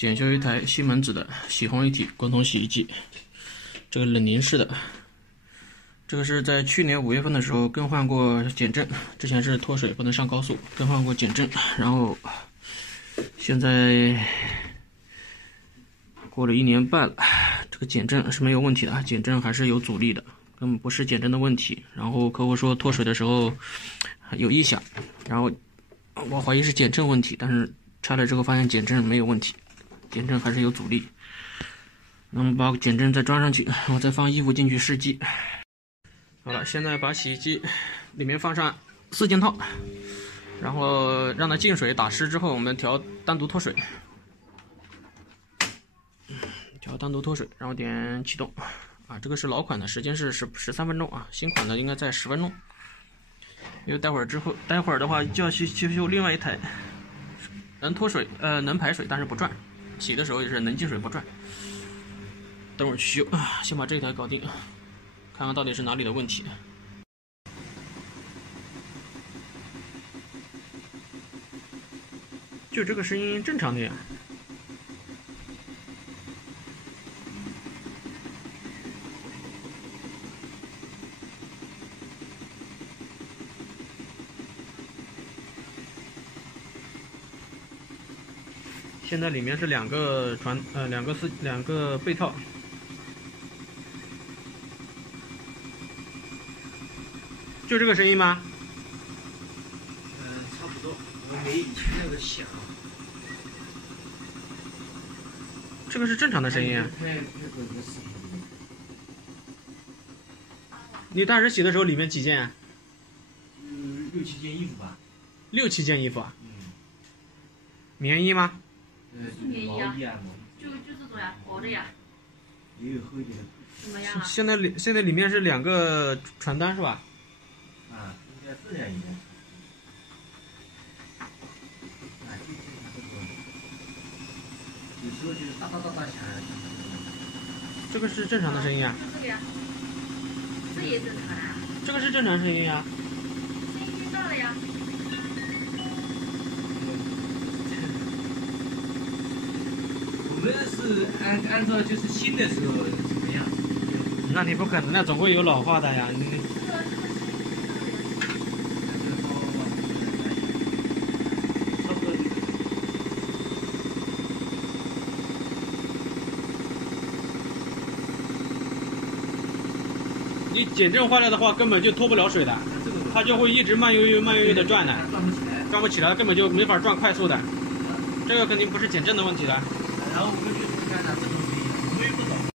检修一台西门子的洗烘一体滚筒洗衣机，这个冷凝式的，这个是在去年5月份的时候更换过减震，之前是脱水不能上高速，更换过减震，然后现在过了1年半了，这个减震是没有问题的，减震还是有阻力的，根本不是减震的问题。然后客户说脱水的时候有异响，然后我怀疑是减震问题，但是拆了之后发现减震没有问题，减震还是有阻力。那么把减震再装上去，我再放衣服进去试机。好了，现在把洗衣机里面放上4件套，然后让它进水打湿之后，我们调单独脱水，调单独脱水，然后点启动。啊，这个是老款的，时间是13分钟啊，新款的应该在10分钟。因为待会儿的话就要去修另外一台，能脱水，能排水，但是不转，洗的时候也是能进水不转。等会儿去修啊，先把这台搞定，看看到底是哪里的问题。就这个声音正常的呀。现在里面是两个被套，就这个声音吗？差不多，我没以前那个响。这个是正常的声音啊。你当时洗的时候里面几件啊？6、7件衣服吧。6、7件衣服啊？棉衣吗？是棉衣啊，就这种呀，薄的呀。也有厚一点的。怎么样啊？现在里面是2个传单是吧？啊，应该是这样一点。啊，就是这个，有时候就是哒哒哒哒响。这个是正常的声音啊。就这个呀，这也正常啊。这个是正常声音啊。声音变大了呀。我们是按照就是新的时候怎么样？那你不可能，那总会有老化的呀。你减震坏了的话，根本就脱不了水的，它就会一直慢悠悠的转的，转不起来，根本就没法转快速的。这个肯定不是减震的问题了。然后我们就看看。